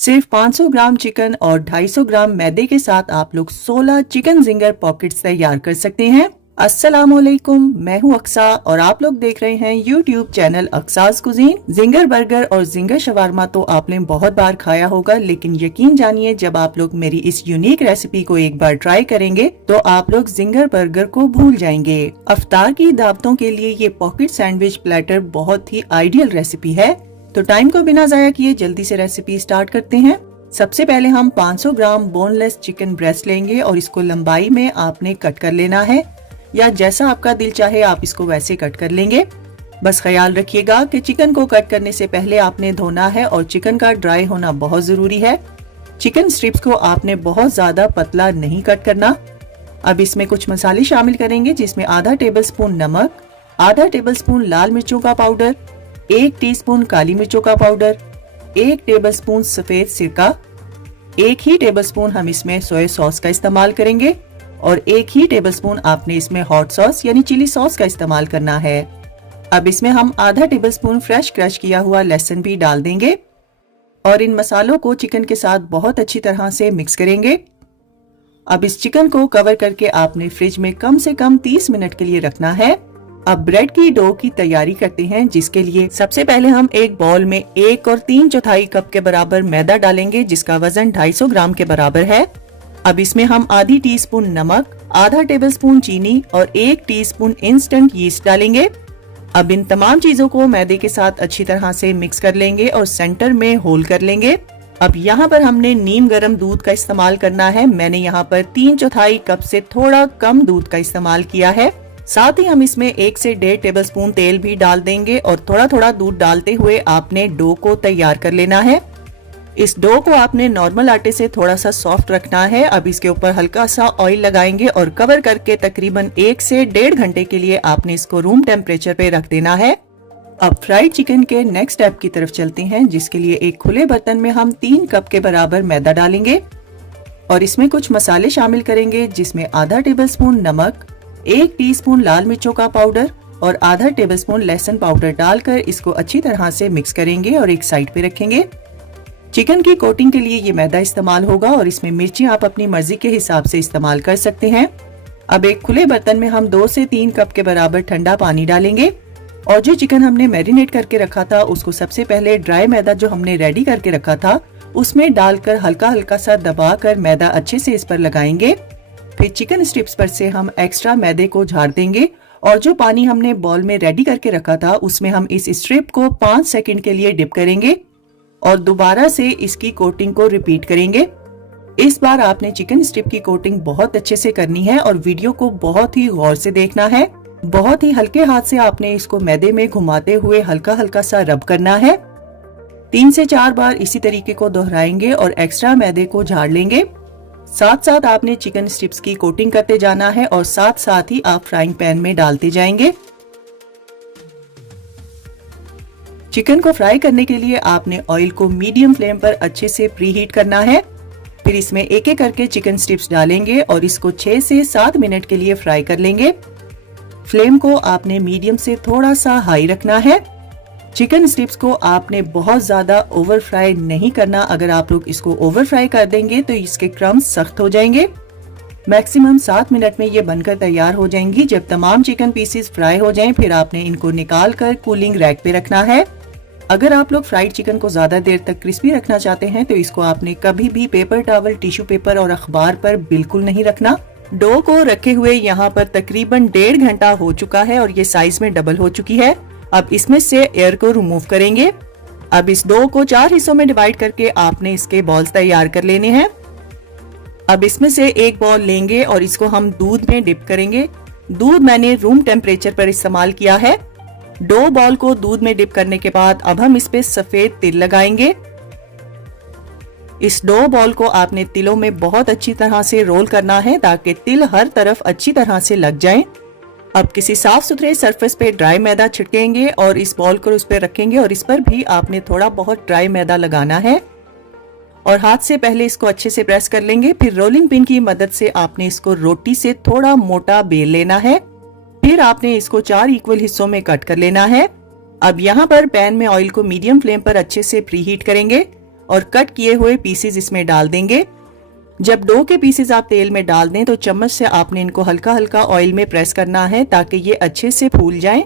सिर्फ 500 gram chicken और 250 ग्राम मैदे के साथ आप लोग 16 चिकन जिंगर पॉकेट्स तैयार कर सकते हैं। अस्सलामुअलैकुम, मैं हूं अक्सा और आप लोग देख रहे हैं YouTube channel Aqsa's cuisine. Zinger burger और जिंगर शवारमा तो आपने बहुत बार खाया होगा, लेकिन यकीन जानिए जब आप लोग मेरी इस यूनिक रेसिपी को एक बार ट्राई करेंगे तो आप लोग जिंगर बर्गर को भूल जाएंगे। अफ्तार की दावतों के लिए ये पॉकेट सैंडविच प्लेटर बहुत ही आइडियल रेसिपी है। तो टाइम को बिना जाया किए जल्दी से रेसिपी स्टार्ट करते हैं। सबसे पहले हम 500 ग्राम बोनलेस चिकन ब्रेस्ट लेंगे और इसको लंबाई में आपने कट कर लेना है, या जैसा आपका दिल चाहे आप इसको वैसे कट कर लेंगे। बस ख्याल रखिएगा कि चिकन को कट करने से पहले आपने धोना है और चिकन का ड्राई होना बहुत जरूरी है। चिकन स्ट्रिप्स को आपने बहुत ज्यादा पतला नहीं कट करना। अब इसमें कुछ मसाले शामिल करेंगे, जिसमें आधा टेबल स्पून नमक, आधा टेबल स्पून लाल मिर्चों का पाउडर, 1 टीस्पून काली मिर्चों का पाउडर, 1 टेबलस्पून सफेद सिरका, 1 ही टेबलस्पून हम इसमें सोया सॉस का इस्तेमाल करेंगे और 1 ही टेबलस्पून आपने इसमें हॉट सॉस यानी चिली सॉस का इस्तेमाल करना है। अब इसमें हम आधा टेबलस्पून फ्रेश क्रश किया हुआ लहसुन भी डाल देंगे और इन मसालों को चिकन के साथ बहुत अच्छी तरह से मिक्स करेंगे। अब इस चिकन को कवर करके आपने फ्रिज में कम से कम 30 मिनट के लिए रखना है। अब ब्रेड की डो की तैयारी करते हैं, जिसके लिए सबसे पहले हम एक बाउल में 1 और 3/4 कप के बराबर मैदा डालेंगे, जिसका वजन 250 ग्राम के बराबर है। अब इसमें हम आधी टीस्पून नमक, आधा टेबलस्पून चीनी और 1 टीस्पून इंस्टेंट यीस्ट डालेंगे। अब इन तमाम चीजों को मैदे के साथ अच्छी तरह से मिक्स कर लेंगे और सेंटर में होल कर लेंगे। अब यहाँ पर हमने नीम गर्म दूध का इस्तेमाल करना है। मैंने यहाँ पर 3/4 कप से थोड़ा कम दूध का इस्तेमाल किया है। साथ ही हम इसमें 1 से 1.5 टेबलस्पून तेल भी डाल देंगे और थोड़ा थोड़ा दूध डालते हुए आपने डो को तैयार कर लेना है। इस डो को आपने नॉर्मल आटे से थोड़ा सा सॉफ्ट रखना है। अब इसके ऊपर हल्का सा ऑयल लगाएंगे और कवर करके तकरीबन 1 से 1.5 घंटे के लिए आपने इसको रूम टेम्परेचर पे रख देना है। अब फ्राइड चिकन के नेक्स्ट स्टेप की तरफ चलते हैं, जिसके लिए एक खुले बर्तन में हम 3 कप के बराबर मैदा डालेंगे और इसमें कुछ मसाले शामिल करेंगे, जिसमें आधा टेबलस्पून नमक, 1 टीस्पून लाल मिर्चों का पाउडर और आधा टेबलस्पून लहसुन पाउडर डालकर इसको अच्छी तरह से मिक्स करेंगे और एक साइड पे रखेंगे। चिकन की कोटिंग के लिए ये मैदा इस्तेमाल होगा और इसमें मिर्ची आप अपनी मर्जी के हिसाब से इस्तेमाल कर सकते हैं। अब एक खुले बर्तन में हम 2 से 3 कप के बराबर ठंडा पानी डालेंगे और जो चिकन हमने मैरिनेट करके रखा था उसको सबसे पहले ड्राई मैदा जो हमने रेडी करके रखा था उसमें डालकर हल्का हल्का सा दबाकर मैदा अच्छे से इस पर लगाएंगे। फिर चिकन स्ट्रिप्स पर से हम एक्स्ट्रा मैदे को झाड़ देंगे और जो पानी हमने बॉल में रेडी करके रखा था उसमें हम इस स्ट्रिप को 5 सेकंड के लिए डिप करेंगे और दोबारा से इसकी कोटिंग को रिपीट करेंगे। इस बार आपने चिकन स्ट्रिप की कोटिंग बहुत अच्छे से करनी है और वीडियो को बहुत ही गौर से देखना है। बहुत ही हल्के हाथ से आपने इसको मैदे में घुमाते हुए हल्का हल्का सा रब करना है। 3 से 4 बार इसी तरीके को दोहराएंगे और एक्स्ट्रा मैदे को झाड़ लेंगे। साथ साथ आपने चिकन स्ट्रिप्स की कोटिंग करते जाना है और साथ साथ ही आप फ्राइंग पैन में डालते जाएंगे। चिकन को फ्राई करने के लिए आपने ऑयल को मीडियम फ्लेम पर अच्छे से प्री हीट करना है। फिर इसमें एक एक करके चिकन स्ट्रिप्स डालेंगे और इसको 6 से 7 मिनट के लिए फ्राई कर लेंगे। फ्लेम को आपने मीडियम से थोड़ा सा हाई रखना है। चिकन स्ट्रिप्स को आपने बहुत ज्यादा ओवर फ्राई नहीं करना। अगर आप लोग इसको ओवर फ्राई कर देंगे तो इसके क्रम्स सख्त हो जाएंगे। मैक्सिमम 7 मिनट में ये बनकर तैयार हो जाएंगी। जब तमाम चिकन पीसेस फ्राई हो जाएं फिर आपने इनको निकाल कर कूलिंग रैक पे रखना है। अगर आप लोग फ्राइड चिकन को ज्यादा देर तक क्रिस्पी रखना चाहते हैं तो इसको आपने कभी भी पेपर टॉवल, टिश्यू पेपर और अखबार पर बिल्कुल नहीं रखना। डो को रखे हुए यहाँ पर तकरीबन 1.5 घंटा हो चुका है और ये साइज में डबल हो चुकी है। अब इसमें से एयर को रिमूव करेंगे। अब इस डो को 4 हिस्सों में डिवाइड करके आपने इसके बॉल्स तैयार कर लेने हैं। अब इसमें से एक बॉल लेंगे और इसको हम दूध में डिप करेंगे। दूध मैंने रूम टेम्परेचर पर इस्तेमाल किया है। डो बॉल को दूध में डिप करने के बाद अब हम इस पे सफेद तिल लगाएंगे। इस डो बॉल को आपने तिलों में बहुत अच्छी तरह से रोल करना है ताकि तिल हर तरफ अच्छी तरह से लग जाएं। अब किसी साफ सुथरे सरफेस पे ड्राई मैदा छिड़केंगे और इस बॉल को उस पर रखेंगे और इस पर भी आपने थोड़ा बहुत ड्राई मैदा लगाना है और हाथ से पहले इसको अच्छे से प्रेस कर लेंगे। फिर रोलिंग पिन की मदद से आपने इसको रोटी से थोड़ा मोटा बेल लेना है। फिर आपने इसको 4 इक्वल हिस्सों में कट कर लेना है। अब यहाँ पर पैन में ऑयल को मीडियम फ्लेम पर अच्छे से प्री हीट करेंगे और कट किए हुए पीसेज इसमें डाल देंगे। जब डो के पीसेज आप तेल में डाल दें तो चम्मच से आपने इनको हल्का हल्का ऑयल में प्रेस करना है ताकि ये अच्छे से फूल जाएं।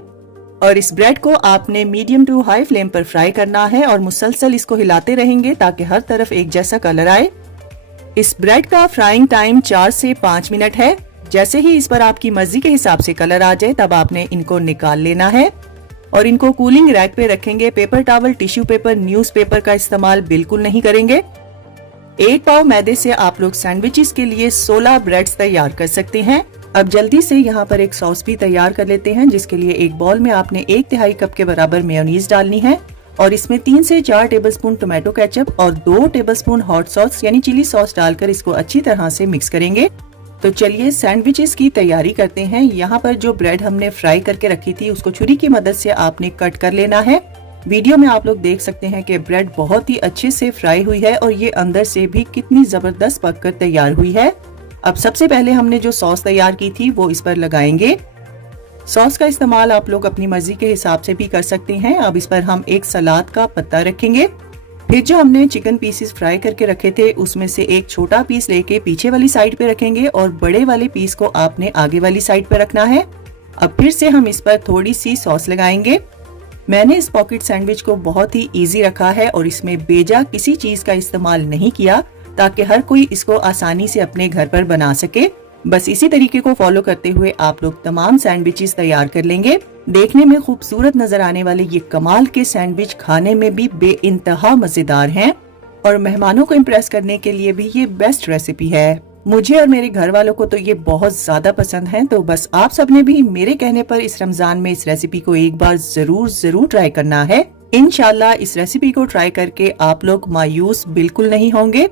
और इस ब्रेड को आपने मीडियम टू हाई फ्लेम पर फ्राई करना है और मुसलसल इसको हिलाते रहेंगे ताकि हर तरफ एक जैसा कलर आए। इस ब्रेड का फ्राइंग टाइम 4 से 5 मिनट है। जैसे ही इस पर आपकी मर्जी के हिसाब से कलर आ जाए तब आपने इनको निकाल लेना है और इनको कूलिंग रैक पे रखेंगे। Paper towel, tissue paper, newspaper का इस्तेमाल बिल्कुल नहीं करेंगे। 1 पाव मैदे से आप लोग सैंडविचेस के लिए 16 ब्रेड्स तैयार कर सकते हैं। अब जल्दी से यहाँ पर एक सॉस भी तैयार कर लेते हैं, जिसके लिए एक बॉल में आपने 1/3 कप के बराबर मेयोनीज डालनी है और इसमें 3 से 4 टेबलस्पून टोमेटो केचप और 2 टेबलस्पून हॉट सॉस यानी चिली सॉस डालकर इसको अच्छी तरह से मिक्स करेंगे। तो चलिए सैंडविचेस की तैयारी करते हैं। यहाँ पर जो ब्रेड हमने फ्राई करके रखी थी उसको छुरी की मदद से आपने कट कर लेना है। वीडियो में आप लोग देख सकते हैं कि ब्रेड बहुत ही अच्छे से फ्राई हुई है और ये अंदर से भी कितनी जबरदस्त पककर तैयार हुई है। अब सबसे पहले हमने जो सॉस तैयार की थी वो इस पर लगाएंगे। सॉस का इस्तेमाल आप लोग अपनी मर्जी के हिसाब से भी कर सकते हैं। अब इस पर हम एक सलाद का पत्ता रखेंगे। फिर जो हमने चिकन पीसेस फ्राई करके रखे थे उसमें से एक छोटा पीस लेके पीछे वाली साइड पे रखेंगे और बड़े वाले पीस को आपने आगे वाली साइड पे रखना है। अब फिर से हम इस पर थोड़ी सी सॉस लगाएंगे। मैंने इस पॉकेट सैंडविच को बहुत ही इजी रखा है और इसमें बेजा किसी चीज का इस्तेमाल नहीं किया ताकि हर कोई इसको आसानी से अपने घर पर बना सके। बस इसी तरीके को फॉलो करते हुए आप लोग तमाम सैंडविचेस तैयार कर लेंगे। देखने में खूबसूरत नजर आने वाले ये कमाल के सैंडविच खाने में भी बेइंतहा मजेदार हैं और मेहमानों को इम्प्रेस करने के लिए भी ये बेस्ट रेसिपी है। मुझे और मेरे घर वालों को तो ये बहुत ज्यादा पसंद है। तो बस आप सबने भी मेरे कहने पर इस रमजान में इस रेसिपी को एक बार जरूर ट्राई करना है। इंशाल्लाह इस रेसिपी को ट्राई करके आप लोग मायूस बिल्कुल नहीं होंगे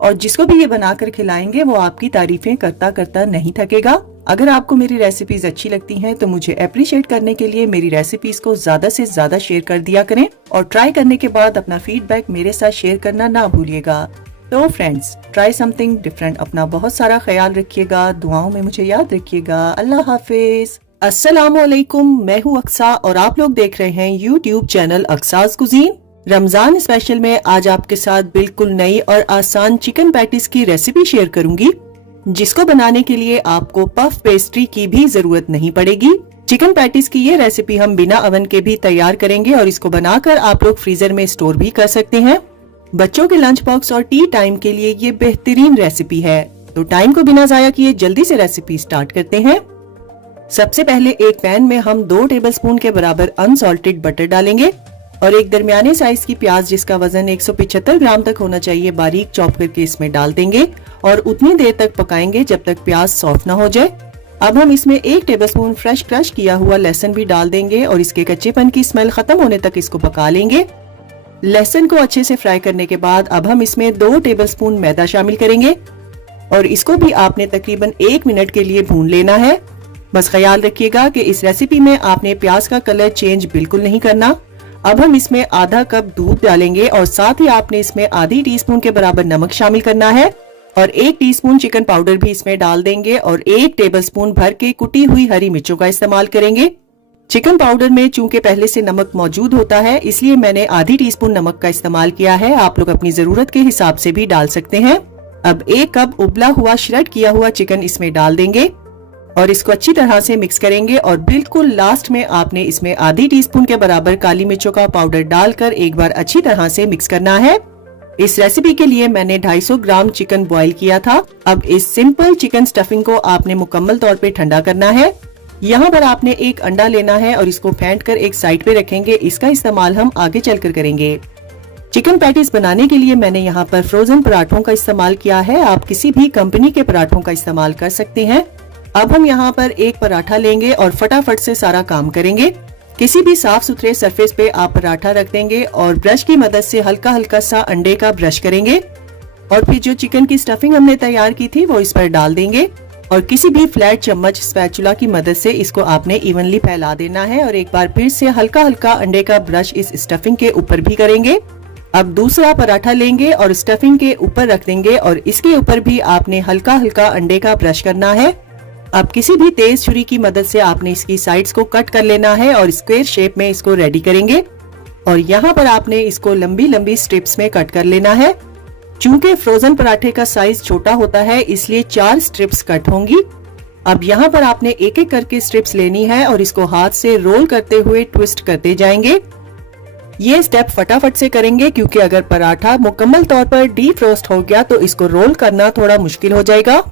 और जिसको भी ये बनाकर खिलाएंगे वो आपकी तारीफें करता करता नहीं थकेगा। अगर आपको मेरी रेसिपीज अच्छी लगती हैं तो मुझे अप्रिशिएट करने के लिए मेरी रेसिपीज को ज्यादा से ज्यादा शेयर कर दिया करें और ट्राई करने के बाद अपना फीडबैक मेरे साथ शेयर करना ना भूलिएगा। तो फ्रेंड्स, ट्राई समथिंग डिफरेंट। अपना बहुत सारा ख्याल रखिएगा, दुआओं में मुझे याद रखिएगा। अल्लाह हाफिज। अस्सलामुअलैकुम, मैं हूँ अक्सा और आप लोग देख रहे हैं YouTube channel Aqsa's cuisine. Ramzan special में आज आपके साथ बिल्कुल नई और आसान चिकन पैटीज की रेसिपी शेयर करूंगी, जिसको बनाने के लिए आपको पफ पेस्ट्री की भी जरूरत नहीं पड़ेगी। चिकन पैटीज की ये रेसिपी हम बिना ओवन के भी तैयार करेंगे और इसको बनाकर आप लोग फ्रीजर में स्टोर भी कर सकते हैं। बच्चों के लंच बॉक्स और टी टाइम के लिए ये बेहतरीन रेसिपी है। तो टाइम को बिना जाया किए जल्दी से रेसिपी स्टार्ट करते हैं। सबसे पहले एक पैन में हम 2 टेबलस्पून के बराबर अनसॉल्टेड बटर डालेंगे और एक दरमियाने साइज की प्याज जिसका वजन 175 ग्राम तक होना चाहिए बारीक चॉप करके इसमें डाल देंगे और उतनी देर तक पकाएंगे जब तक प्याज सॉफ्ट ना हो जाए। अब हम इसमें 1 टेबलस्पून फ्रेश क्रश किया हुआ लहसुन भी डाल देंगे और इसके कच्चेपन की स्मेल खत्म होने तक इसको पका लेंगे। लहसुन को अच्छे से फ्राई करने के बाद अब हम इसमें 2 टेबलस्पून मैदा शामिल करेंगे और इसको भी आपने तकरीबन 1 मिनट के लिए भून लेना है। बस ख्याल रखिएगा कि इस रेसिपी में आपने प्याज का कलर चेंज बिल्कुल नहीं करना। अब हम इसमें आधा कप दूध डालेंगे और साथ ही आपने इसमें आधी टीस्पून के बराबर नमक शामिल करना है और 1 टीस्पून चिकन पाउडर भी इसमें डाल देंगे और 1 टेबलस्पून भर के कुटी हुई हरी मिर्चों का इस्तेमाल करेंगे। चिकन पाउडर में चूंकि पहले से नमक मौजूद होता है इसलिए मैंने आधी टीस्पून नमक का इस्तेमाल किया है। आप लोग अपनी जरूरत के हिसाब से भी डाल सकते हैं। अब 1 कप उबला हुआ श्रेड किया हुआ चिकन इसमें डाल देंगे और इसको अच्छी तरह से मिक्स करेंगे और बिल्कुल लास्ट में आपने इसमें आधी टीस्पून के बराबर काली मिर्चों का पाउडर डालकर एक बार अच्छी तरह से मिक्स करना है। इस रेसिपी के लिए मैंने 250 ग्राम चिकन बॉईल किया था। अब इस सिंपल चिकन स्टफिंग को आपने मुकम्मल तौर पे ठंडा करना है। यहाँ पर आपने एक अंडा लेना है और इसको फेंट कर एक साइड पे रखेंगे। इसका इस्तेमाल हम आगे चलकर करेंगे। चिकन पैटीज बनाने के लिए मैंने यहाँ पर फ्रोजन पराठों का इस्तेमाल किया है। आप किसी भी कंपनी के पराठों का इस्तेमाल कर सकते हैं। अब हम यहाँ पर एक पराठा लेंगे और फटाफट से सारा काम करेंगे। किसी भी साफ सुथरे सरफेस पे आप पराठा रख देंगे और ब्रश की मदद से हल्का हल्का सा अंडे का ब्रश करेंगे और फिर जो चिकन की स्टफिंग हमने तैयार की थी वो इस पर डाल देंगे और किसी भी फ्लैट चम्मच स्पैचुला की मदद से इसको आपने इवनली फैला देना है और एक बार फिर से हल्का हल्का अंडे का ब्रश इस स्टफिंग के ऊपर भी करेंगे। अब दूसरा पराठा लेंगे और स्टफिंग के ऊपर रख देंगे और इसके ऊपर भी आपने हल्का हल्का अंडे का ब्रश करना है। अब किसी भी तेज छुरी की मदद से आपने इसकी साइड्स को कट कर लेना है और स्क्वायर शेप में इसको रेडी करेंगे। और यहाँ पर आपने इसको लंबी लंबी स्ट्रिप्स में कट कर लेना है। चूंकि फ्रोजन पराठे का साइज छोटा होता है इसलिए 4 स्ट्रिप्स कट होंगी। अब यहाँ पर आपने एक एक करके स्ट्रिप्स लेनी है और इसको हाथ से रोल करते हुए ट्विस्ट करते जाएंगे। ये स्टेप फटाफट से करेंगे क्योंकि अगर पराठा मुकम्मल तौर पर डीप रोस्ट हो गया तो इसको रोल करना थोड़ा मुश्किल हो जाएगा।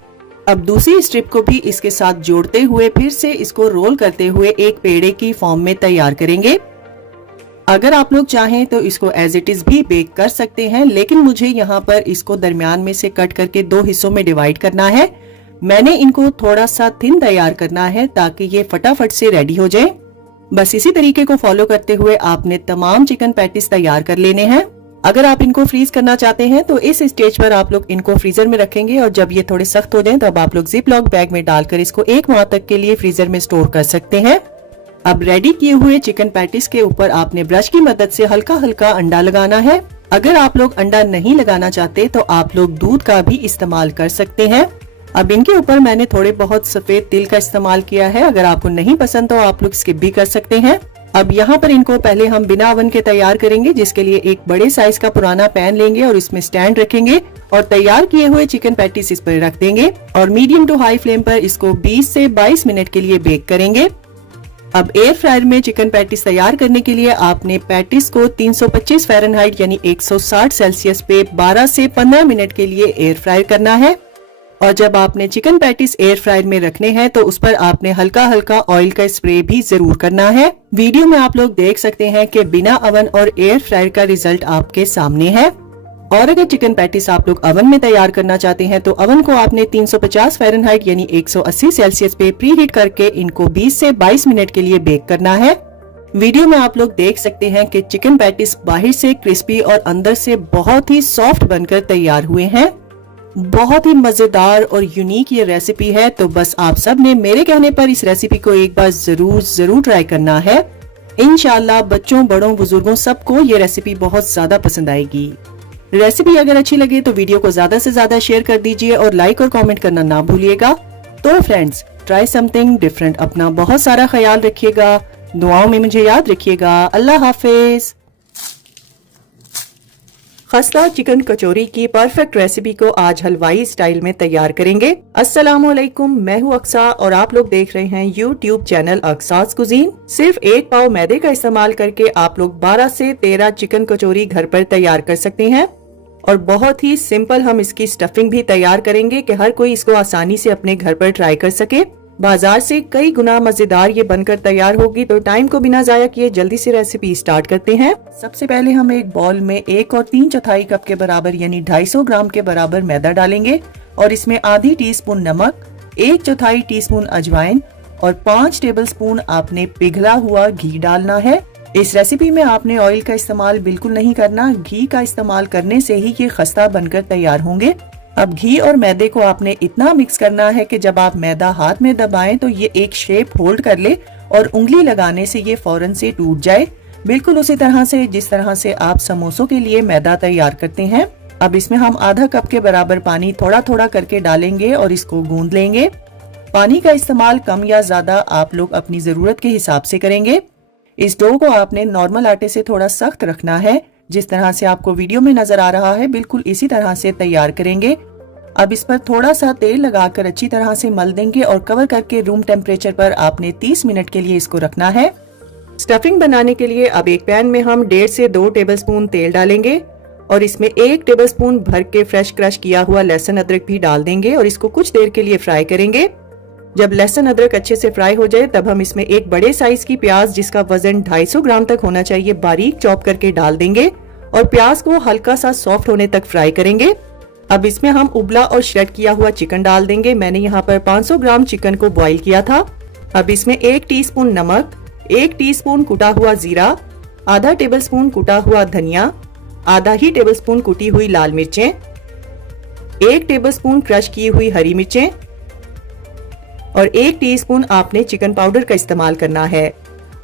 अब दूसरी स्ट्रिप को भी इसके साथ जोड़ते हुए फिर से इसको रोल करते हुए एक पेड़े की फॉर्म में तैयार करेंगे। अगर आप लोग चाहें तो इसको एज इट इज भी बेक कर सकते हैं, लेकिन मुझे यहाँ पर इसको दरमियान में से कट करके 2 हिस्सों में डिवाइड करना है। मैंने इनको थोड़ा सा थिन तैयार करना है ताकि ये फटाफट से रेडी हो जाए। बस इसी तरीके को फॉलो करते हुए आपने तमाम चिकन पैटीज तैयार कर लेने हैं। अगर आप इनको फ्रीज करना चाहते हैं तो इस स्टेज पर आप लोग इनको फ्रीजर में रखेंगे और जब ये थोड़े सख्त हो जाएं तब आप लोग जिप लॉक बैग में डालकर इसको 1 माह तक के लिए फ्रीजर में स्टोर कर सकते हैं। अब रेडी किए हुए चिकन पैटीज के ऊपर आपने ब्रश की मदद से हल्का हल्का अंडा लगाना है। अगर आप लोग अंडा नहीं लगाना चाहते तो आप लोग दूध का भी इस्तेमाल कर सकते हैं। अब इनके ऊपर मैंने थोड़े बहुत सफेद तिल का इस्तेमाल किया है। अगर आपको नहीं पसंद तो आप लोग स्किप भी कर सकते हैं। अब यहाँ पर इनको पहले हम बिना ओवन के तैयार करेंगे, जिसके लिए एक बड़े साइज का पुराना पैन लेंगे और इसमें स्टैंड रखेंगे और तैयार किए हुए चिकन पैटीज इस पर रख देंगे और मीडियम टू हाई फ्लेम पर इसको 20 से 22 मिनट के लिए बेक करेंगे। अब एयर फ्रायर में चिकन पैटीज तैयार करने के लिए आपने पैटीज को 325 फ़ारेनहाइट यानी 160 सेल्सियस पे 12 से 15 मिनट के लिए एयर फ्रायर करना है। और जब आपने चिकन पैटीज एयर फ्रायर में रखने हैं तो उस पर आपने हल्का हल्का ऑयल का स्प्रे भी जरूर करना है। वीडियो में आप लोग देख सकते हैं कि बिना ओवन और एयर फ्रायर का रिजल्ट आपके सामने है। और अगर चिकन पैटीज आप लोग ओवन में तैयार करना चाहते हैं तो ओवन को आपने 350 फ़ारेनहाइट यानी 180 सेल्सियस पे प्री हीट करके इनको 20 से 22 मिनट के लिए बेक करना है। वीडियो में आप लोग देख सकते हैं कि चिकन पैटीज बाहर से क्रिस्पी और अंदर से बहुत ही सॉफ्ट बनकर तैयार हुए हैं। बहुत ही मजेदार और यूनिक ये रेसिपी है, तो बस आप सब ने मेरे कहने पर इस रेसिपी को एक बार जरूर ट्राई करना है। इंशाल्लाह बच्चों बड़ों बुजुर्गों सबको ये रेसिपी बहुत ज्यादा पसंद आएगी। रेसिपी अगर अच्छी लगे तो वीडियो को ज्यादा से ज्यादा शेयर कर दीजिए और लाइक और कमेंट करना ना भूलिएगा। तो फ्रेंड्स, ट्राई समथिंग डिफरेंट। अपना बहुत सारा ख्याल रखिएगा, दुआओं में मुझे याद रखिएगा। अल्लाह हाफिज। खस्ता चिकन कचौरी की परफेक्ट रेसिपी को आज हलवाई स्टाइल में तैयार करेंगे। अस्सलामुअलैकुम, मैं हूँ अक्सा और आप लोग देख रहे हैं यूट्यूब चैनल अक्सास कुजीन। सिर्फ 1 पाव मैदे का इस्तेमाल करके आप लोग 12 से 13 चिकन कचौरी घर पर तैयार कर सकते हैं और बहुत ही सिंपल हम इसकी स्टफिंग भी तैयार करेंगे कि हर कोई इसको आसानी से अपने घर पर ट्राई कर सके। बाजार से कई गुना मजेदार ये बनकर तैयार होगी, तो टाइम को बिना जाया किए जल्दी से रेसिपी स्टार्ट करते हैं। सबसे पहले हम एक बॉल में 1 और 3/4 कप के बराबर यानी 250 ग्राम के बराबर मैदा डालेंगे और इसमें आधी टीस्पून नमक, 1/4 टीस्पून अजवाइन और 5 टेबलस्पून आपने पिघला हुआ घी डालना है। इस रेसिपी में आपने ऑयल का इस्तेमाल बिल्कुल नहीं करना, घी का इस्तेमाल करने से ही ये खस्ता बनकर तैयार होंगे। अब घी और मैदे को आपने इतना मिक्स करना है कि जब आप मैदा हाथ में दबाएं तो ये एक शेप होल्ड कर ले और उंगली लगाने से ये फौरन से टूट जाए, बिल्कुल उसी तरह से जिस तरह से आप समोसों के लिए मैदा तैयार करते हैं। अब इसमें हम आधा कप के बराबर पानी थोड़ा थोड़ा करके डालेंगे और इसको गूंद लेंगे। पानी का इस्तेमाल कम या ज्यादा आप लोग अपनी जरूरत के हिसाब से करेंगे। इस डो को आपने नॉर्मल आटे से थोड़ा सख्त रखना है, जिस तरह से आपको वीडियो में नजर आ रहा है बिल्कुल इसी तरह से तैयार करेंगे। अब इस पर थोड़ा सा तेल लगाकर अच्छी तरह से मल देंगे और कवर करके रूम टेम्परेचर पर आपने 30 मिनट के लिए इसको रखना है। स्टफिंग बनाने के लिए अब एक पैन में हम 1.5 से 2 टेबलस्पून तेल डालेंगे और इसमें 1 टेबलस्पून भर के फ्रेश क्रश किया हुआ लहसुन अदरक भी डाल देंगे और इसको कुछ देर के लिए फ्राई करेंगे। जब लहसुन अदरक अच्छे से फ्राई हो जाए तब हम इसमें एक बड़े साइज की प्याज जिसका वजन 250 ग्राम तक होना चाहिए बारीक चॉप करके डाल देंगे और प्याज को हल्का सा सॉफ्ट होने तक फ्राई करेंगे। अब इसमें हम उबला और श्रेड किया हुआ चिकन डाल देंगे। मैंने यहाँ पर 500 ग्राम चिकन को बॉईल किया था। अब इसमें 1 टीस्पून नमक, 1 टीस्पून कुटा हुआ जीरा, आधा टेबलस्पून कुटा हुआ धनिया, आधा ही टेबलस्पून कुटी हुई लाल मिर्चें, 1 टेबलस्पून क्रश की हुई हरी मिर्चें और 1 टीस्पून आपने चिकन पाउडर का इस्तेमाल करना है।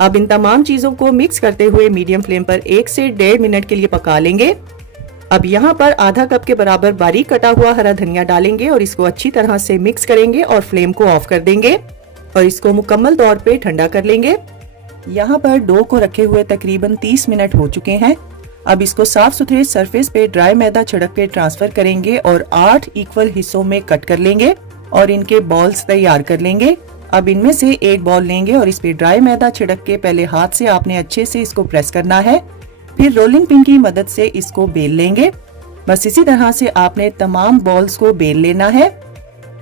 अब इन तमाम चीजों को मिक्स करते हुए मीडियम फ्लेम पर 1 से 1.5 मिनट के लिए पका लेंगे। अब यहाँ पर आधा कप के बराबर बारीक कटा हुआ हरा धनिया डालेंगे और इसको अच्छी तरह से मिक्स करेंगे और फ्लेम को ऑफ कर देंगे और इसको मुकम्मल तौर पे ठंडा कर लेंगे। यहाँ पर डो को रखे हुए तकरीबन 30 मिनट हो चुके हैं। अब इसको साफ सुथरे सरफेस पे ड्राई मैदा छिड़क के ट्रांसफर करेंगे और 8 इक्वल हिस्सों में कट कर लेंगे और इनके बॉल्स तैयार कर लेंगे। अब इनमें से एक बॉल लेंगे और इस पे ड्राई मैदा छिड़क के पहले हाथ से आपने अच्छे से इसको प्रेस करना है, फिर रोलिंग पिन की मदद से इसको बेल लेंगे। बस इसी तरह से आपने तमाम बॉल्स को बेल लेना है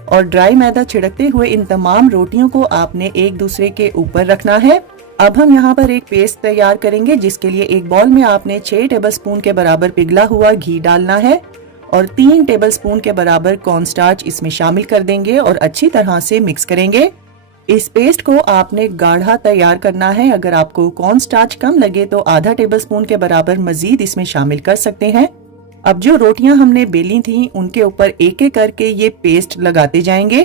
और ड्राई मैदा छिड़कते हुए इन तमाम रोटियों को आपने एक दूसरे के ऊपर रखना है। अब हम यहाँ पर एक पेस्ट तैयार करेंगे, जिसके लिए एक बॉल में आपने 6 टेबलस्पून के बराबर पिघला हुआ घी डालना है और 3 टेबलस्पून के बराबर कॉर्नस्टार्च इसमें शामिल कर देंगे और अच्छी तरह से मिक्स करेंगे। इस पेस्ट को आपने गाढ़ा तैयार करना है। अगर आपको कॉर्नस्टार्च कम लगे तो आधा टेबलस्पून के बराबर मजीद इसमें शामिल कर सकते हैं। अब जो रोटियां हमने बेली थी उनके ऊपर एक एक करके ये पेस्ट लगाते जाएंगे।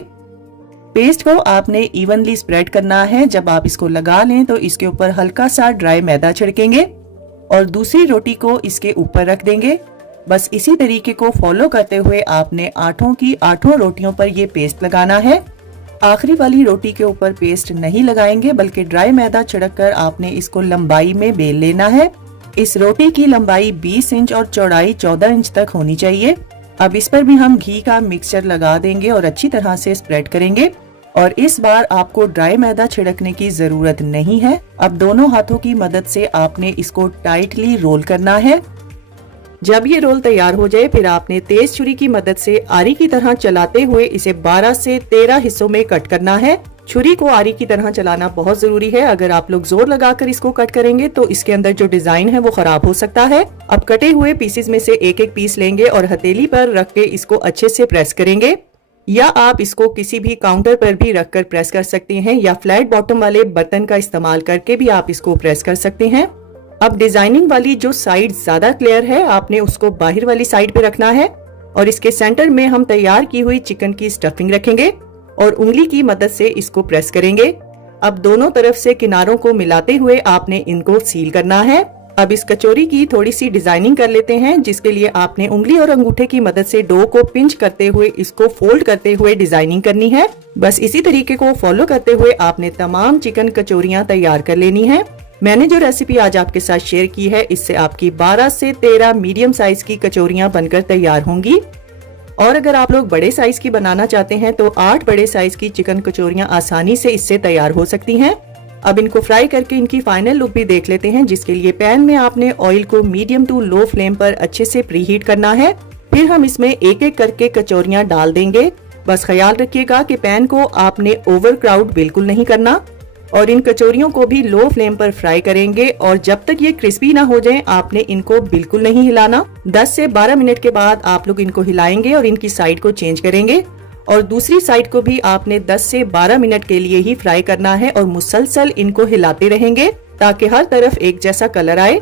पेस्ट को आपने इवनली स्प्रेड करना है। जब आप इसको लगा लें तो इसके ऊपर हल्का सा ड्राई मैदा छिड़केंगे और दूसरी रोटी को इसके ऊपर रख देंगे। बस इसी तरीके को फॉलो करते हुए आपने 8 की 8 रोटियों पर ये पेस्ट लगाना है। आखिरी वाली रोटी के ऊपर पेस्ट नहीं लगाएंगे, बल्कि ड्राई मैदा छिड़क कर आपने इसको लंबाई में बेल लेना है। इस रोटी की लंबाई 20 इंच और चौड़ाई 14 इंच तक होनी चाहिए। अब इस पर भी हम घी का मिक्सचर लगा देंगे और अच्छी तरह से स्प्रेड करेंगे और इस बार आपको ड्राई मैदा छिड़कने की जरूरत नहीं है। अब दोनों हाथों की मदद से आपने इसको टाइटली रोल करना है। जब ये रोल तैयार हो जाए फिर आपने तेज छुरी की मदद से आरी की तरह चलाते हुए इसे 12 से 13 हिस्सों में कट करना है। छुरी को आरी की तरह चलाना बहुत जरूरी है। अगर आप लोग जोर लगाकर इसको कट करेंगे तो इसके अंदर जो डिजाइन है वो खराब हो सकता है। अब कटे हुए पीसेस में से एक एक पीस लेंगे और हथेली पर रख के इसको अच्छे से प्रेस करेंगे, या आप इसको किसी भी काउंटर पर भी रखकर प्रेस कर सकते हैं, या फ्लैट बॉटम वाले बर्तन का इस्तेमाल करके भी आप इसको प्रेस कर सकते हैं। अब डिजाइनिंग वाली जो साइड ज्यादा क्लियर है आपने उसको बाहर वाली साइड पे रखना है और इसके सेंटर में हम तैयार की हुई चिकन की स्टफिंग रखेंगे और उंगली की मदद से इसको प्रेस करेंगे। अब दोनों तरफ से किनारों को मिलाते हुए आपने इनको सील करना है। अब इस कचौरी की थोड़ी सी डिजाइनिंग कर लेते हैं, जिसके लिए आपने उंगली और अंगूठे की मदद से डो को पिंच करते हुए इसको फोल्ड करते हुए डिजाइनिंग करनी है। बस इसी तरीके को फॉलो करते हुए आपने तमाम चिकन कचौरियां तैयार कर लेनी है। मैंने जो रेसिपी आज आपके साथ शेयर की है इससे आपकी 12 से 13 मीडियम साइज की कचौरियां बनकर तैयार होंगी और अगर आप लोग बड़े साइज की बनाना चाहते हैं तो 8 बड़े साइज की चिकन कचौरियां आसानी से इससे तैयार हो सकती हैं। अब इनको फ्राई करके इनकी फाइनल लुक भी देख लेते हैं, जिसके लिए पैन में आपने ऑयल को मीडियम टू लो फ्लेम पर अच्छे से प्रीहीट करना है। फिर हम इसमें एक एक करके कचौरियां डाल देंगे। बस ख्याल रखिएगा कि पैन को आपने ओवर क्राउड बिल्कुल नहीं करना और इन कचौरियों को भी लो फ्लेम पर फ्राई करेंगे और जब तक ये क्रिस्पी ना हो जाएं आपने इनको बिल्कुल नहीं हिलाना। 10 से 12 मिनट के बाद आप लोग इनको हिलाएंगे और इनकी साइड को चेंज करेंगे और दूसरी साइड को भी आपने 10 से 12 मिनट के लिए ही फ्राई करना है और मुसलसल इनको हिलाते रहेंगे ताकि हर तरफ एक जैसा कलर आए।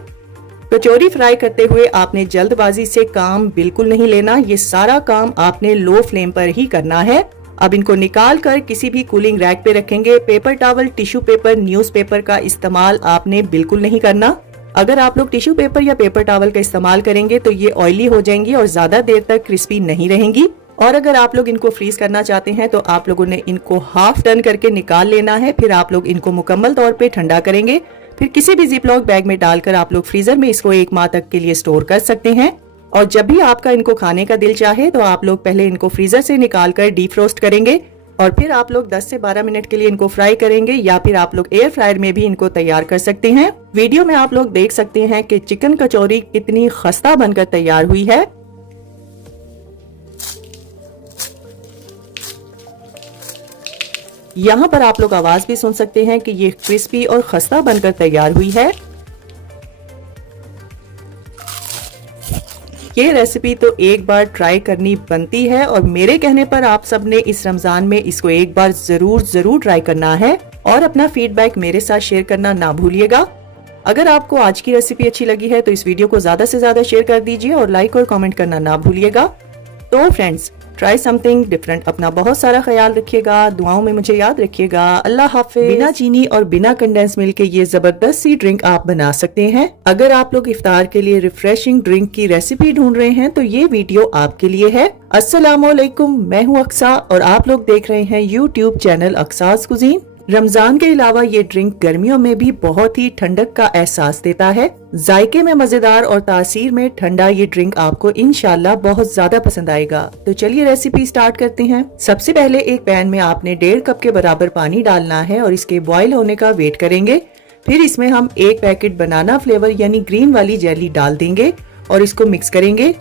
कचौरी फ्राई करते हुए आपने जल्दबाजी से काम बिल्कुल नहीं लेना, ये सारा काम आपने लो फ्लेम पर ही करना है। अब इनको निकाल कर किसी भी कूलिंग रैक पे रखेंगे। Paper towel, tissue paper, news paper का इस्तेमाल आपने बिल्कुल नहीं करना। अगर आप लोग टिश्यू पेपर या पेपर टॉवल का इस्तेमाल करेंगे तो ये ऑयली हो जाएंगी और ज्यादा देर तक क्रिस्पी नहीं रहेंगी। और अगर आप लोग इनको फ्रीज करना चाहते हैं तो आप लोगों ने इनको हाफ टर्न करके निकाल लेना है। फिर आप लोग इनको मुकम्मल तौर पे ठंडा करेंगे। फिर किसी भी जिपलॉक बैग में डालकर आप लोग फ्रीजर में इसको 1 माह तक के लिए स्टोर कर सकते हैं। और जब भी आपका इनको खाने का दिल चाहे तो आप लोग पहले इनको फ्रीजर से निकाल कर डीफ्रोस्ट करेंगे और फिर आप लोग 10 से 12 मिनट के लिए इनको फ्राई करेंगे, या फिर आप लोग एयर फ्रायर में भी इनको तैयार कर सकते हैं। वीडियो में आप लोग देख सकते हैं कि चिकन कचौरी कितनी खस्ता बनकर तैयार हुई है। यहाँ पर आप लोग आवाज भी सुन सकते हैं कि ये क्रिस्पी और खस्ता बनकर तैयार हुई है। ये रेसिपी तो एक बार ट्राई करनी बनती है और मेरे कहने पर आप सब ने इस रमजान में इसको एक बार जरूर ट्राई करना है और अपना फीडबैक मेरे साथ शेयर करना ना भूलिएगा। अगर आपको आज की रेसिपी अच्छी लगी है तो इस वीडियो को ज्यादा से ज्यादा शेयर कर दीजिए और लाइक और कमेंट करना ना भूलिएगा। तो फ्रेंड्स, ट्राई समथिंग डिफरेंट। अपना बहुत सारा ख्याल रखिएगा, दुआओं में मुझे याद रखिएगा। अल्लाह हाफिज। बिना चीनी और बिना कंडेंस मिल्क के ये जबरदस्त सी ड्रिंक आप बना सकते हैं। अगर आप लोग इफ्तार के लिए रिफ्रेशिंग ड्रिंक की रेसिपी ढूंढ रहे हैं तो ये वीडियो आपके लिए है। अस्सलामुअलैकुम, मैं हूँ अक्सा और आप लोग देख रहे हैं यूट्यूब चैनल अक्सास कुजीन। रमजान के अलावा ये ड्रिंक गर्मियों में भी बहुत ही ठंडक का एहसास देता है। जायके में मजेदार और तासीर में ठंडा ये ड्रिंक आपको इंशाल्लाह बहुत ज्यादा पसंद आएगा। तो चलिए रेसिपी स्टार्ट करते हैं। सबसे पहले एक पैन में आपने 1.5 कप के बराबर पानी डालना है और इसके बॉईल होने का वेट करेंगे। फिर इसमें हम 1 पैकेट बनाना फ्लेवर यानी ग्रीन वाली जेली डाल देंगे और इसको मिक्स करेंगे।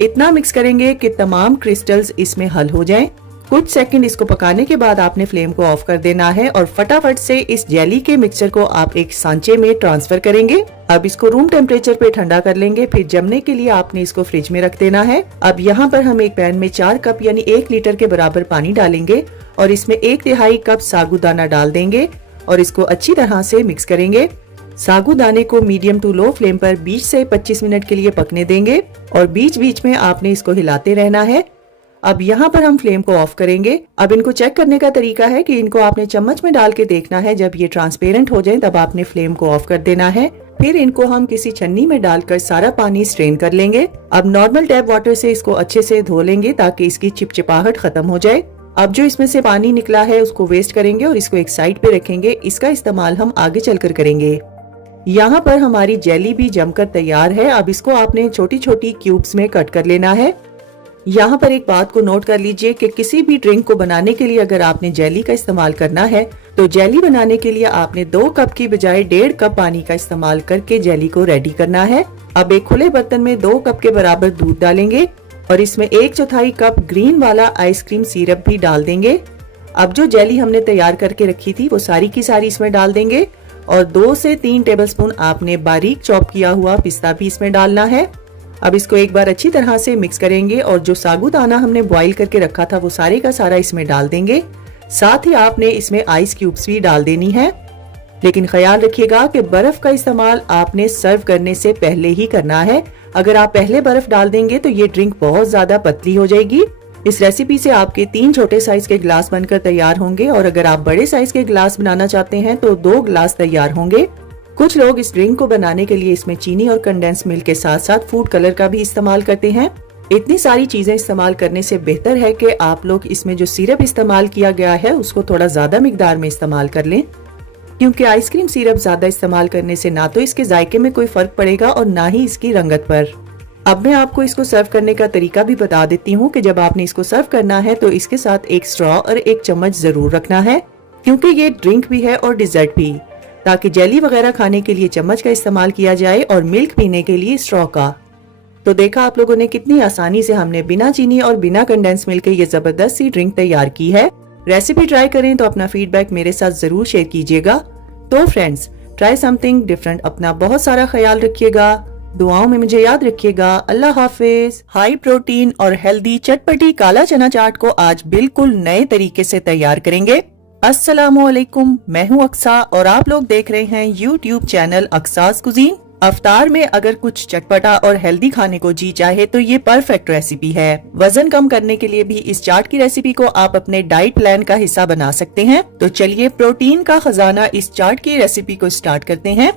इतना मिक्स करेंगे कि तमाम क्रिस्टल्स इसमें हल हो जाएं। कुछ सेकंड इसको पकाने के बाद आपने फ्लेम को ऑफ कर देना है और फटाफट से इस जेली के मिक्सचर को आप एक सांचे में ट्रांसफर करेंगे। अब इसको रूम टेम्परेचर पे ठंडा कर लेंगे। फिर जमने के लिए आपने इसको फ्रिज में रख देना है। अब यहाँ पर हम एक पैन में 4 कप यानी 1 लीटर के बराबर पानी डालेंगे और इसमें 1/3 कप साबूदाना डाल देंगे और इसको अच्छी तरह से मिक्स करेंगे। साबूदाने को मीडियम टू लो फ्लेम पर 20 से 25 मिनट के लिए पकने देंगे और बीच बीच में आपने इसको हिलाते रहना है। अब यहाँ पर हम फ्लेम को ऑफ करेंगे। अब इनको चेक करने का तरीका है कि इनको आपने चम्मच में डाल के देखना है। जब ये ट्रांसपेरेंट हो जाए तब आपने फ्लेम को ऑफ कर देना है। फिर इनको हम किसी छन्नी में डालकर सारा पानी स्ट्रेन कर लेंगे। अब नॉर्मल टैप वाटर से इसको अच्छे से धो लेंगे ताकि इसकी चिपचिपाहट खत्म हो जाए। अब जो इसमें से पानी निकला है उसको वेस्ट करेंगे और इसको एक साइड पे रखेंगे। इसका इस्तेमाल हम आगे चलकर करेंगे। यहाँ पर हमारी जेली भी जमकर तैयार है। अब इसको आपने छोटी छोटी क्यूब्स में कट कर लेना है। यहाँ पर एक बात को नोट कर लीजिए कि किसी भी ड्रिंक को बनाने के लिए अगर आपने जेली का इस्तेमाल करना है तो जेली बनाने के लिए आपने 2 कप की बजाय 1.5 कप पानी का इस्तेमाल करके जेली को रेडी करना है। अब एक खुले बर्तन में 2 कप के बराबर दूध डालेंगे और इसमें 1/4 कप ग्रीन वाला आइसक्रीम सिरप भी डाल देंगे। अब जो जेली हमने तैयार करके रखी थी वो सारी की सारी इसमें डाल देंगे और 2 से 3 टेबलस्पून आपने बारीक चॉप किया हुआ पिस्ता भी इसमें डालना है। अब इसको एक बार अच्छी तरह से मिक्स करेंगे और जो साबूदाना हमने बॉईल करके रखा था वो सारे का सारा इसमें डाल देंगे। साथ ही आपने इसमें आइस क्यूब्स भी डाल देनी है। लेकिन ख्याल रखिएगा कि बर्फ का इस्तेमाल आपने सर्व करने से पहले ही करना है। अगर आप पहले बर्फ डाल देंगे तो ये ड्रिंक बहुत ज्यादा पतली हो जाएगी। इस रेसिपी से आपके 3 छोटे साइज के गिलास बनकर तैयार होंगे और अगर आप बड़े साइज के गिलास बनाना चाहते हैं तो 2 गिलास तैयार होंगे। कुछ लोग इस ड्रिंक को बनाने के लिए इसमें चीनी और कंडेंस मिल्क के साथ साथ फूड कलर का भी इस्तेमाल करते हैं। इतनी सारी चीजें इस्तेमाल करने से बेहतर है कि आप लोग इसमें जो सिरप इस्तेमाल किया गया है उसको थोड़ा ज्यादा मिकदार में इस्तेमाल कर लें, क्योंकि आइसक्रीम सिरप ज्यादा इस्तेमाल करने से ना तो इसके जायके में कोई फर्क पड़ेगा और ना ही इसकी रंगत पर। अब मैं आपको इसको सर्व करने का तरीका भी बता देती हूँ कि जब आपने इसको सर्व करना है तो इसके साथ एक स्ट्रॉ और एक चम्मच जरूर रखना है, क्योंकि ये ड्रिंक भी है और डिजर्ट भी, ताकि जेली वगैरह खाने के लिए चम्मच का इस्तेमाल किया जाए और मिल्क पीने के लिए स्ट्रॉ का। तो देखा आप लोगों ने कितनी आसानी से हमने बिना चीनी और बिना कंडेंस मिल्क के ये जबरदस्त सी ड्रिंक तैयार की है। रेसिपी ट्राई करें तो अपना फीडबैक मेरे साथ जरूर शेयर कीजिएगा। तो फ्रेंड्स, ट्राई समथिंग डिफरेंट। अपना बहुत सारा ख्याल रखिएगा। दुआओं में मुझे याद रखिएगा। अल्लाह हाफिज। हाई प्रोटीन और हेल्दी चटपटी काला चना चाट को आज बिल्कुल नए तरीके से तैयार करेंगे। अस्सलामुअलैकुम, मैं हूँ अक्सा और आप लोग देख रहे हैं यूट्यूब चैनल अक्सास कुजीन। अफ्तार में अगर कुछ चटपटा और हेल्दी खाने को जी चाहे तो ये परफेक्ट रेसिपी है। वजन कम करने के लिए भी इस चाट की रेसिपी को आप अपने डाइट प्लान का हिस्सा बना सकते हैं। तो चलिए प्रोटीन का खजाना इस चाट की रेसिपी को स्टार्ट करते हैं।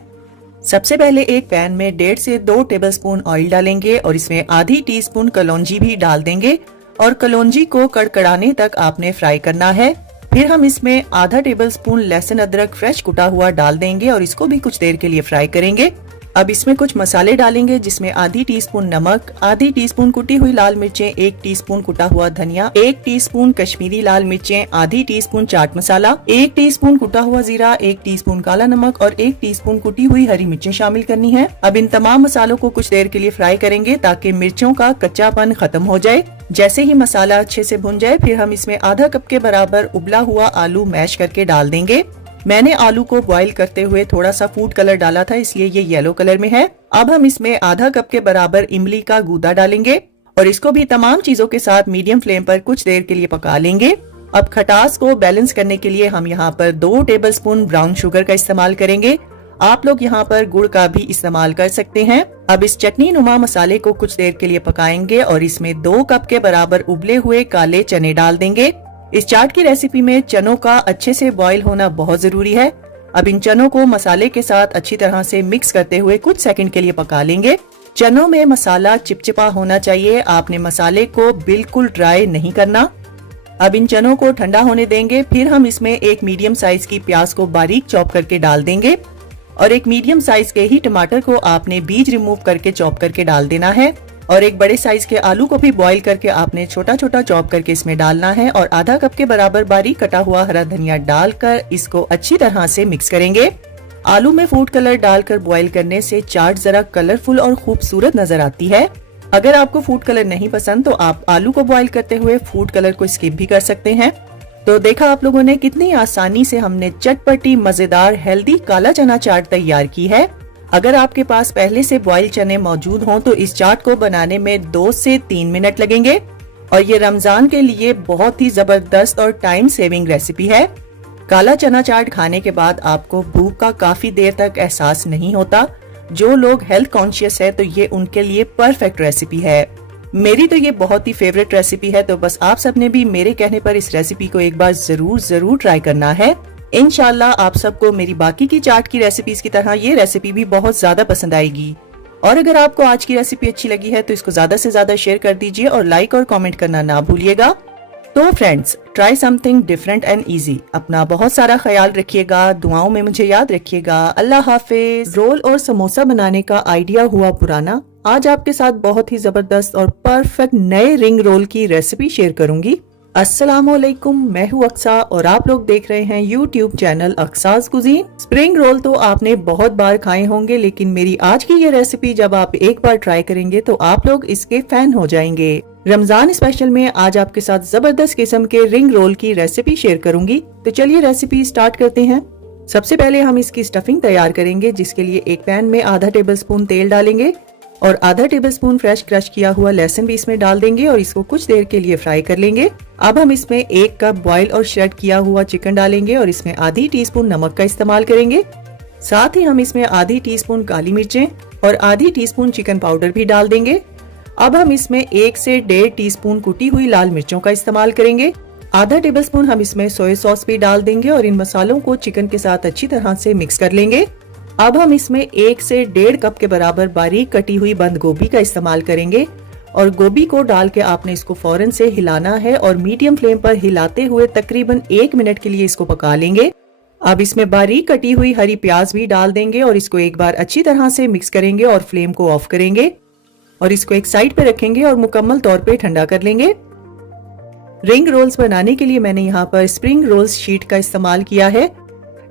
सबसे पहले एक पैन में 1.5 से 2 टेबलस्पून ऑयल डालेंगे और इसमें आधी टीस्पून कलौंजी भी डाल देंगे और कलौंजी को कड़कड़ाने तक आपने फ्राई करना है। फिर हम इसमें आधा टेबलस्पून लहसुन अदरक फ्रेश कुटा हुआ डाल देंगे और इसको भी कुछ देर के लिए फ्राई करेंगे। अब इसमें कुछ मसाले डालेंगे जिसमें आधी टीस्पून नमक, आधी टीस्पून कुटी हुई लाल मिर्चें, 1 टीस्पून कुटा हुआ धनिया, 1 टीस्पून कश्मीरी लाल मिर्चें, आधी टीस्पून चाट मसाला, 1 टीस्पून कुटा हुआ जीरा, 1 टीस्पून काला नमक और 1 टीस्पून कुटी हुई हरी मिर्चें शामिल करनी है। अब इन तमाम मसालों को कुछ देर के लिए फ्राई करेंगे ताकि मिर्चों का कच्चापन खत्म हो जाए। जैसे ही मसाला अच्छे से भुन जाए फिर हम इसमें आधा कप के बराबर उबला हुआ आलू मैश करके डाल देंगे। मैंने आलू को बॉईल करते हुए थोड़ा सा फूड कलर डाला था, इसलिए ये येलो कलर में है। अब हम इसमें आधा कप के बराबर इमली का गूदा डालेंगे और इसको भी तमाम चीजों के साथ मीडियम फ्लेम पर कुछ देर के लिए पका लेंगे। अब खटास को बैलेंस करने के लिए हम यहाँ पर 2 टेबलस्पून ब्राउन शुगर का इस्तेमाल करेंगे। आप लोग यहाँ पर गुड़ का भी इस्तेमाल कर सकते हैं। अब इस चटनी नुमा मसाले को कुछ देर के लिए पकाएंगे और इसमें 2 कप के बराबर उबले हुए काले चने डाल देंगे। इस चाट की रेसिपी में चनों का अच्छे से बॉईल होना बहुत जरूरी है। अब इन चनों को मसाले के साथ अच्छी तरह से मिक्स करते हुए कुछ सेकंड के लिए पका लेंगे। चनों में मसाला चिपचिपा होना चाहिए। आपने मसाले को बिल्कुल ड्राई नहीं करना। अब इन चनों को ठंडा होने देंगे। फिर हम इसमें एक मीडियम साइज की प्याज को बारीक चॉप करके डाल देंगे और एक मीडियम साइज के ही टमाटर को आपने बीज रिमूव करके चॉप करके डाल देना है और एक बड़े साइज के आलू को भी बॉईल करके आपने छोटा छोटा चॉप करके इसमें डालना है और आधा कप के बराबर बारीक कटा हुआ हरा धनिया डालकर इसको अच्छी तरह से मिक्स करेंगे। आलू में फूड कलर डालकर बॉईल करने से चाट जरा कलरफुल और खूबसूरत नजर आती है। अगर आपको फूड कलर नहीं पसंद तो आप आलू को बॉईल करते हुए फूड कलर को स्किप भी कर सकते हैं। तो देखा आप लोगों ने कितनी आसानी से हमने चटपटी मजेदार हेल्दी काला चना चाट तैयार की है। अगर आपके पास पहले से बॉइल चने मौजूद हों तो इस चाट को बनाने में 2 से 3 मिनट लगेंगे और ये रमजान के लिए बहुत ही जबरदस्त और टाइम सेविंग रेसिपी है। काला चना चाट खाने के बाद आपको भूख का काफी देर तक एहसास नहीं होता। जो लोग हेल्थ कॉन्शियस है तो ये उनके लिए परफेक्ट रेसिपी है। मेरी तो ये बहुत ही फेवरेट रेसिपी है, तो बस आप सबने भी मेरे कहने पर इस रेसिपी को एक बार जरूर ट्राई करना है। इंशाल्लाह आप सबको मेरी बाकी की चाट की रेसिपीज की तरह ये रेसिपी भी बहुत ज्यादा पसंद आएगी। और अगर आपको आज की रेसिपी अच्छी लगी है तो इसको ज्यादा से ज्यादा शेयर कर दीजिए और लाइक और कमेंट करना ना भूलिएगा। तो friends, try something different and easy. अपना बहुत सारा ख्याल रखिएगा, दुआओं में मुझे याद रखिएगा। अल्लाह हाफिज। रोल और समोसा बनाने का आइडिया हुआ पुराना। आज आपके साथ बहुत ही जबरदस्त और परफेक्ट नए रिंग रोल की रेसिपी शेयर करूंगी। अस्सलामुअलैकुम, मैं हूँ अक्सा और आप लोग देख रहे हैं YouTube channel Aqsa's cuisine. Spring roll तो आपने बहुत बार खाए होंगे, लेकिन मेरी आज की ये रेसिपी जब आप एक बार ट्राई करेंगे तो आप लोग इसके फैन हो जाएंगे। रमजान स्पेशल में आज आपके साथ जबरदस्त किस्म के रिंग रोल की रेसिपी शेयर करूंगी। तो चलिए रेसिपी स्टार्ट करते हैं। सबसे पहले हम इसकी स्टफिंग तैयार करेंगे, जिसके लिए एक पैन में आधा टेबल स्पून तेल डालेंगे और आधा टेबल स्पून फ्रेश क्रश किया हुआ लहसुन भी इसमें डाल देंगे और इसको कुछ देर के लिए फ्राई कर लेंगे। अब हम इसमें 1 कप बॉयल और श्रेड किया हुआ चिकन डालेंगे और इसमें आधी टीस्पून नमक का इस्तेमाल करेंगे। साथ ही हम इसमें आधी टीस्पून काली मिर्चें और आधी टीस्पून चिकन पाउडर भी डाल देंगे। अब हम इसमें 1 से 1.5 टीस्पून कुटी हुई लाल मिर्चों का इस्तेमाल करेंगे। आधा टेबल स्पून हम इसमें सोया सॉस भी डाल देंगे और इन मसालों को चिकन के साथ अच्छी तरह से मिक्स कर लेंगे। अब हम इसमें 1 से 1.5 कप के बराबर बारीक कटी हुई बंद गोभी का इस्तेमाल करेंगे और गोभी को डाल के आपने इसको फौरन से हिलाना है और मीडियम फ्लेम पर हिलाते हुए तकरीबन 1 मिनट के लिए इसको पका लेंगे। अब इसमें बारीक कटी हुई हरी प्याज भी डाल देंगे और इसको एक बार अच्छी तरह से मिक्स करेंगे और फ्लेम को ऑफ करेंगे और इसको एक साइड पे रखेंगे और मुकम्मल तौर पे ठंडा कर लेंगे। रिंग रोल्स बनाने के लिए मैंने यहाँ पर स्प्रिंग रोल्स शीट का इस्तेमाल किया है।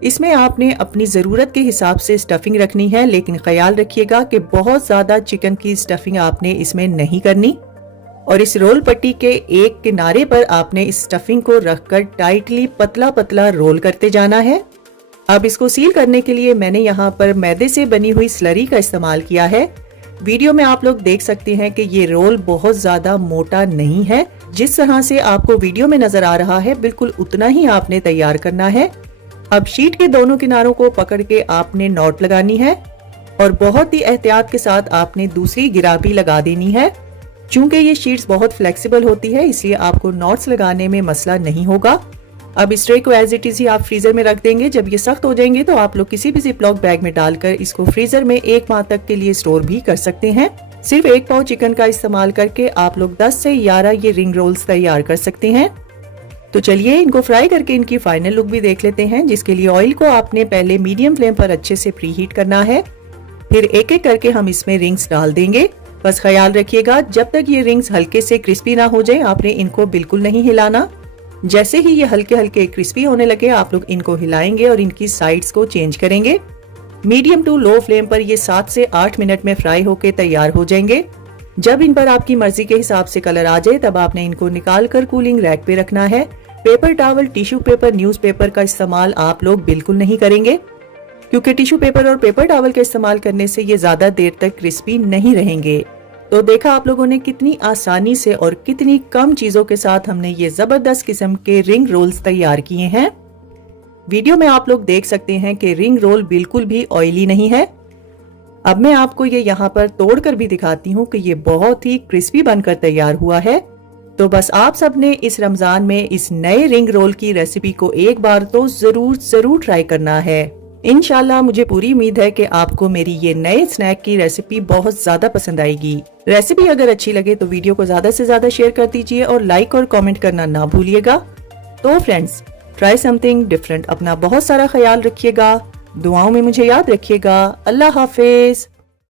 इसमें आपने अपनी जरूरत के हिसाब से स्टफिंग रखनी है, लेकिन ख्याल रखिएगा कि बहुत ज्यादा चिकन की स्टफिंग आपने इसमें नहीं करनी और इस रोल पट्टी के एक किनारे पर आपने इस स्टफिंग को रखकर टाइटली पतला पतला रोल करते जाना है। अब इसको सील करने के लिए मैंने यहाँ पर मैदे से बनी हुई स्लरी का इस्तेमाल किया है। वीडियो में आप लोग देख सकते हैं कि ये रोल बहुत ज्यादा मोटा नहीं है। जिस तरह से आपको वीडियो में नजर आ रहा है बिल्कुल उतना ही आपने तैयार करना है। अब शीट के दोनों किनारों को पकड़ के आपने नॉट लगानी है और बहुत ही एहतियात के साथ आपने दूसरी गिरा भी लगा देनी है। चूंकि ये शीट्स बहुत फ्लेक्सिबल होती है इसलिए आपको नॉट्स लगाने में मसला नहीं होगा। अब इस ट्रे को एज इट इज ही आप फ्रीजर में रख देंगे। जब ये सख्त हो जाएंगे तो आप लोग किसी भी जिपलॉक बैग में डालकर इसको फ्रीजर में 1 माह तक के लिए स्टोर भी कर सकते हैं। सिर्फ 1 पाव चिकन का इस्तेमाल करके आप लोग 10 से 11 ये रिंग रोल्स तैयार कर सकते हैं। तो चलिए इनको फ्राई करके इनकी फाइनल लुक भी देख लेते हैं, जिसके लिए ऑयल को आपने पहले मीडियम फ्लेम पर अच्छे से प्री हीट करना है। फिर एक एक करके हम इसमें रिंग्स डाल देंगे। बस ख्याल रखिएगा जब तक ये रिंग्स हल्के से क्रिस्पी ना हो जाए आपने इनको बिल्कुल नहीं हिलाना। जैसे ही ये हल्के हल्के क्रिस्पी होने लगे आप लोग इनको हिलाएंगे और इनकी साइड्स को चेंज करेंगे। मीडियम टू लो फ्लेम पर ये 7 से 8 मिनट में फ्राई होके तैयार हो जाएंगे। जब इन पर आपकी मर्जी के हिसाब से कलर आ जाए तब आपने इनको निकाल कर कूलिंग रैक पे रखना है। Paper towel, tissue paper, newspaper का इस्तेमाल आप लोग बिल्कुल नहीं करेंगे, क्योंकि टिश्यू पेपर और पेपर टॉवल का इस्तेमाल करने से ये ज्यादा देर तक क्रिस्पी नहीं रहेंगे। तो देखा आप लोगों ने कितनी आसानी से और कितनी कम चीजों के साथ हमने ये जबरदस्त किस्म के रिंग रोल्स तैयार किए हैं। वीडियो में आप लोग देख सकते हैं कि रिंग रोल बिल्कुल भी ऑयली नहीं है। अब मैं आपको ये यहाँ पर तोड़कर भी दिखाती हूँ कि ये बहुत ही क्रिस्पी बनकर तैयार हुआ है। तो बस आप सबने इस रमजान में इस नए रिंग रोल की रेसिपी को एक बार तो जरूर ट्राई करना है। इंशाल्लाह मुझे पूरी उम्मीद है कि आपको मेरी ये नए स्नैक की रेसिपी बहुत ज्यादा पसंद आएगी। रेसिपी अगर अच्छी लगे तो वीडियो को ज्यादा से ज्यादा शेयर कर दीजिए और लाइक और कमेंट करना ना भूलिएगा। तो फ्रेंड्स, ट्राई समथिंग डिफरेंट। अपना बहुत सारा ख्याल रखिएगा, दुआओं में मुझे याद रखिएगा। अल्लाह हाफिज।